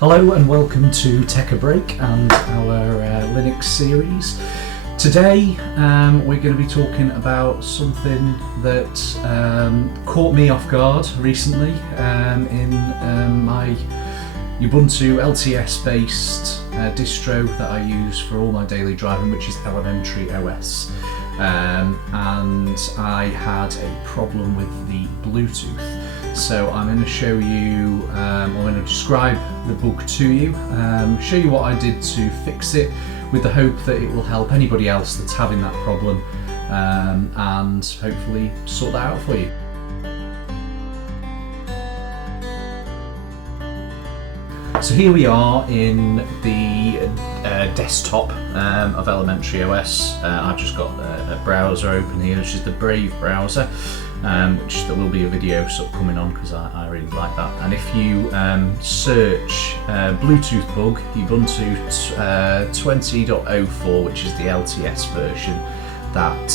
Hello and welcome to Take a Break and our Linux series. Today we're going to be talking about something that caught me off guard recently in my Ubuntu LTS based distro that I use for all my daily driving, which is Elementary OS. And I had a problem with the Bluetooth. So I'm going to show you, I'm going to describe the bug to you, show you what I did to fix it with the hope that it will help anybody else that's having that problem and hopefully sort that out for you. So here we are in the desktop of Elementary OS. I've just got a browser open here, which is the Brave browser, which there will be a video sort of coming on because I really like that. And if you search Bluetooth bug Ubuntu 20.04, which is the LTS version that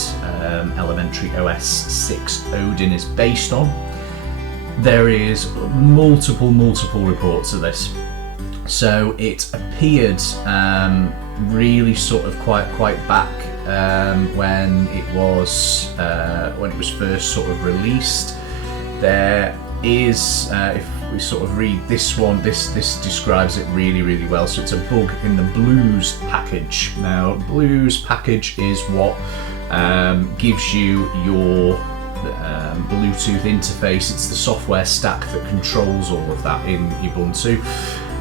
Elementary OS 6 Odin is based on, there is multiple reports of this. So it appeared really sort of quite back when it was first sort of released. There is, if we sort of read this one, this describes it really well. So it's a bug in the Blues package. Now, Blues package is what gives you your Bluetooth interface. It's the software stack that controls all of that in Ubuntu.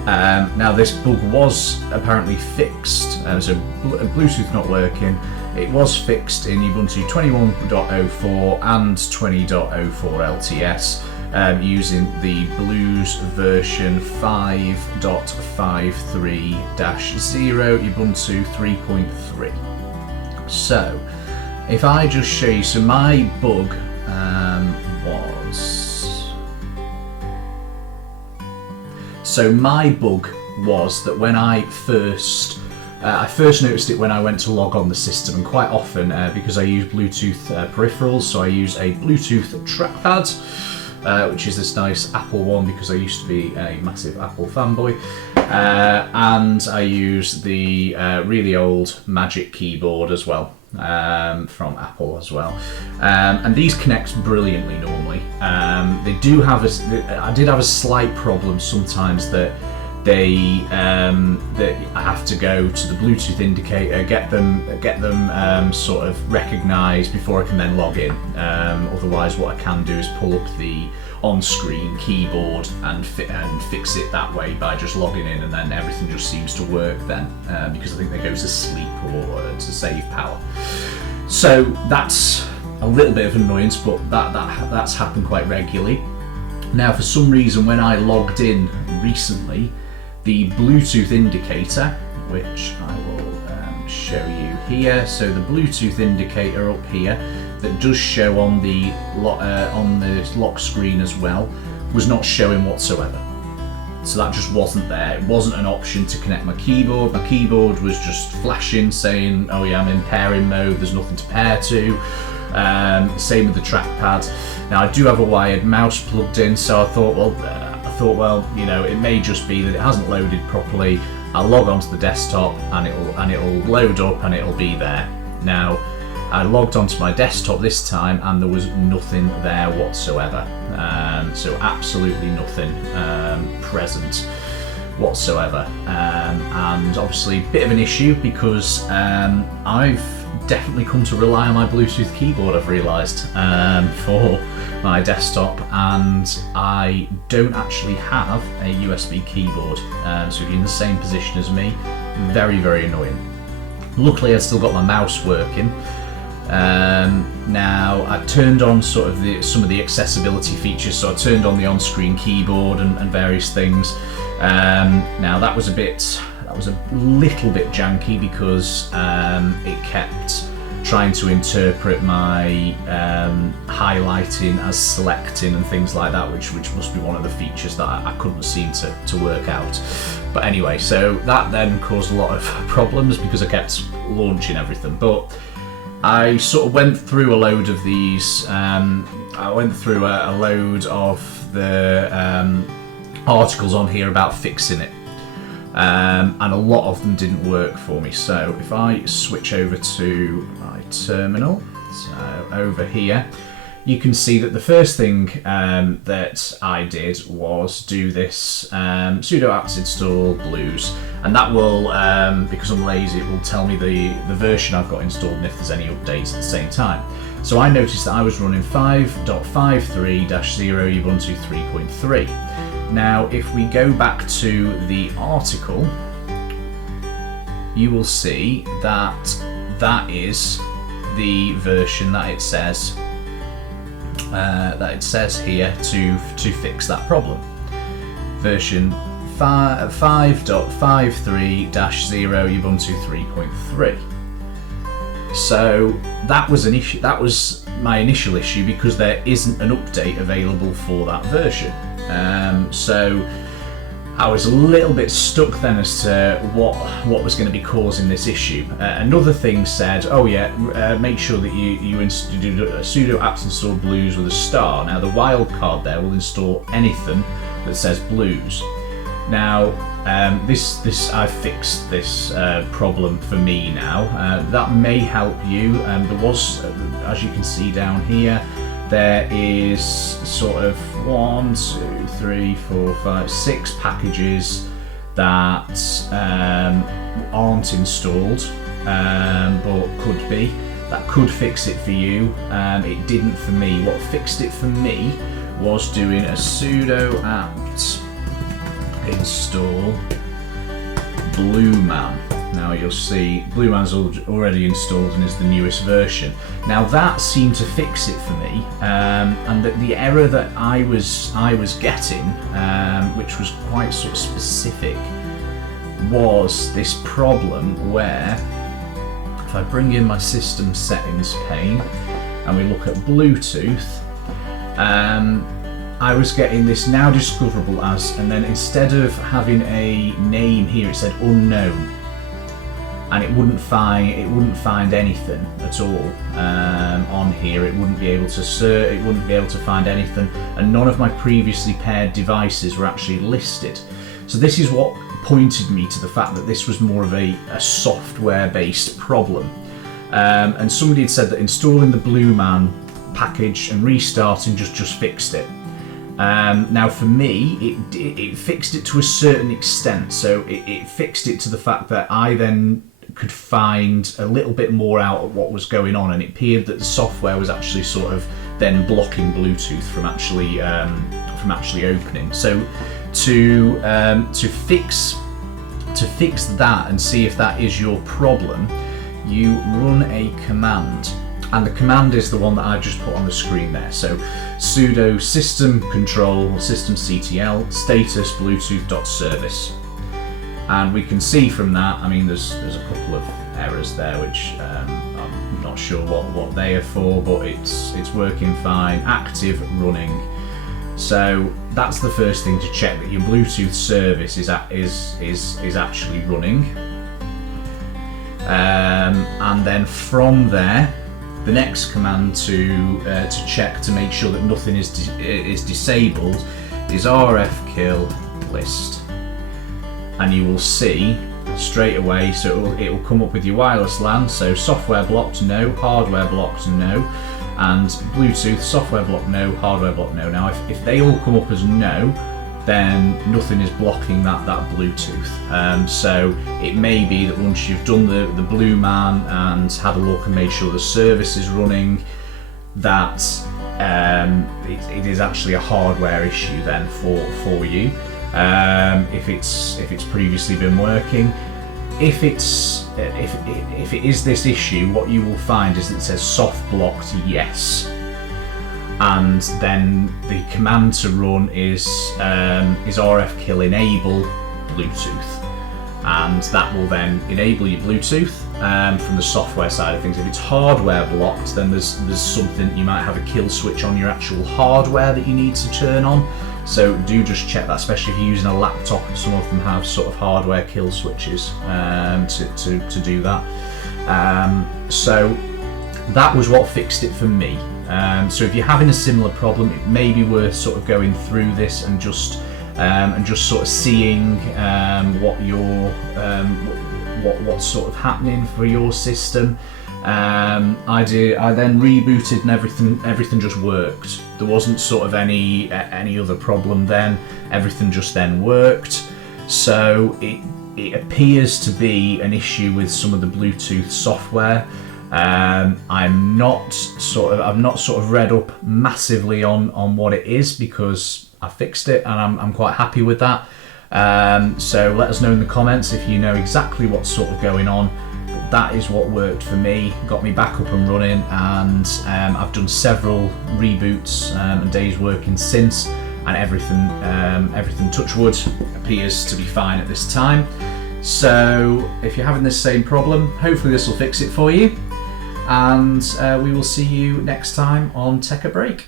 Now this bug was apparently fixed, so Bluetooth not working. It was fixed in Ubuntu 21.04 and 20.04 LTS using the Blues version 5.53-0 Ubuntu 3.3. So if I just show you, so my bug was that when I first noticed it when I went to log on the system, and quite often because I use Bluetooth peripherals, so I use a Bluetooth trackpad, which is this nice Apple one because I used to be a massive Apple fanboy, and I use the really old Magic keyboard as well. From Apple as well, and these connect brilliantly normally. They do have I did have a slight problem sometimes that that I have to go to the Bluetooth indicator, get them sort of recognised before I can then log in. Otherwise, what I can do is pull up the on-screen keyboard and fix it that way by just logging in, and then everything just seems to work then, because I think they go to sleep or to save power. So that's a little bit of annoyance, but that's happened quite regularly. Now, for some reason, when I logged in recently, the Bluetooth indicator, which I will show you here, so the Bluetooth indicator up here that does show on the lock screen as well, was not showing whatsoever. So that just wasn't there. It wasn't an option to connect my keyboard. My keyboard was just flashing saying, oh yeah, I'm in pairing mode, there's nothing to pair to. Same with the trackpad. Now I do have a wired mouse plugged in, so I thought, well, you know, it may just be that it hasn't loaded properly. I'll log onto the desktop and it'll load up and it'll be there. Now, I logged onto my desktop this time and there was nothing there whatsoever. So absolutely nothing present whatsoever. And obviously a bit of an issue because I've definitely come to rely on my Bluetooth keyboard, I've realised, for my desktop, and I don't actually have a USB keyboard. So if you're in the same position as me, very annoying. Luckily I've still got my mouse working. Now I turned on sort of some of the accessibility features, so I turned on the on-screen keyboard and various things. Now that was a little bit janky because it kept trying to interpret my highlighting as selecting and things like that, which must be one of the features that I couldn't seem to work out. But anyway, so that then caused a lot of problems because I kept launching everything. But I sort of went through a load of these. I went through a load of the articles on here about fixing it. and a lot of them didn't work for me. So if I switch over to my terminal, so over here, you can see that the first thing that I did was do this sudo apt install blues, and that will, because I'm lazy, it will tell me the version I've got installed and if there's any updates at the same time. So I noticed that I was running 5.53-0 Ubuntu 3.3. Now if we go back to the article, you will see that that is the version that it says here to fix that problem. Version 5.53-0 Ubuntu 3.3. So that was an issue. That was my initial issue because there isn't an update available for that version. So I was a little bit stuck then as to what was going to be causing this issue. Another thing said, oh yeah, make sure that you do a sudo apt install blues with a star. Now the wildcard there will install anything that says blues. Now I've fixed this problem for me now. That may help you. There was, as you can see down here, there is sort of 1, 2, 3, 4, 5, 6 packages that aren't installed, but could be. That could fix it for you. It didn't for me. What fixed it for me was doing a sudo apt install Blueman. Now you'll see Blueman's already installed and is the newest version. Now that seemed to fix it for me, and the error that I was getting, which was quite sort of specific, was this problem where if I bring in my system settings pane and we look at Bluetooth, I was getting this now discoverable as, and then instead of having a name here, it said unknown, and it wouldn't find anything at all on here. It wouldn't be able to search. It wouldn't be able to find anything, and none of my previously paired devices were actually listed. So this is what pointed me to the fact that this was more of a software-based problem. And somebody had said that installing the Blueman package and restarting just fixed it. Now for me, it fixed it to a certain extent. So it fixed it to the fact that I then could find a little bit more out of what was going on, and it appeared that the software was actually sort of then blocking Bluetooth from actually opening. So to fix that and see if that is your problem, you run a command. And the command is the one that I've just put on the screen there. So sudo system control systemctl status bluetooth.service. And we can see from that, I mean, there's a couple of errors there which I'm not sure what they are for, but it's working fine, active, running. So that's the first thing to check, that your Bluetooth service is actually running. And then from there, the next command to check to make sure that nothing is disabled is rfkill list, and you will see straight away. So it will come up with your wireless LAN. So software blocked, no. Hardware blocked, no. And Bluetooth, software blocked, no. Hardware blocked, no. Now if they all come up as no, then nothing is blocking that Bluetooth. So it may be that once you've done the Blueman and had a look and made sure the service is running, that it is actually a hardware issue then for you. If it's previously been working. If it is this issue, what you will find is that it says soft blocked yes. And then the command to run is rfkill enable Bluetooth, and that will then enable your Bluetooth from the software side of things. If it's hardware blocked, then there's something, you might have a kill switch on your actual hardware that you need to turn on. So do just check that, especially if you're using a laptop. Some of them have sort of hardware kill switches to do that. So that was what fixed it for me. So if you're having a similar problem, it may be worth sort of going through this and just sort of seeing what your what's sort of happening for your system. I then rebooted and everything just worked. There wasn't sort of any other problem then. Everything just then worked. So it appears to be an issue with some of the Bluetooth software. I've not sort of read up massively on what it is, because I fixed it and I'm quite happy with that. So let us know in the comments if you know exactly what's sort of going on. But that is what worked for me, got me back up and running, and I've done several reboots and days working since, and everything touch wood appears to be fine at this time. So if you're having this same problem, hopefully this will fix it for you, and we will see you next time on Tech a Break.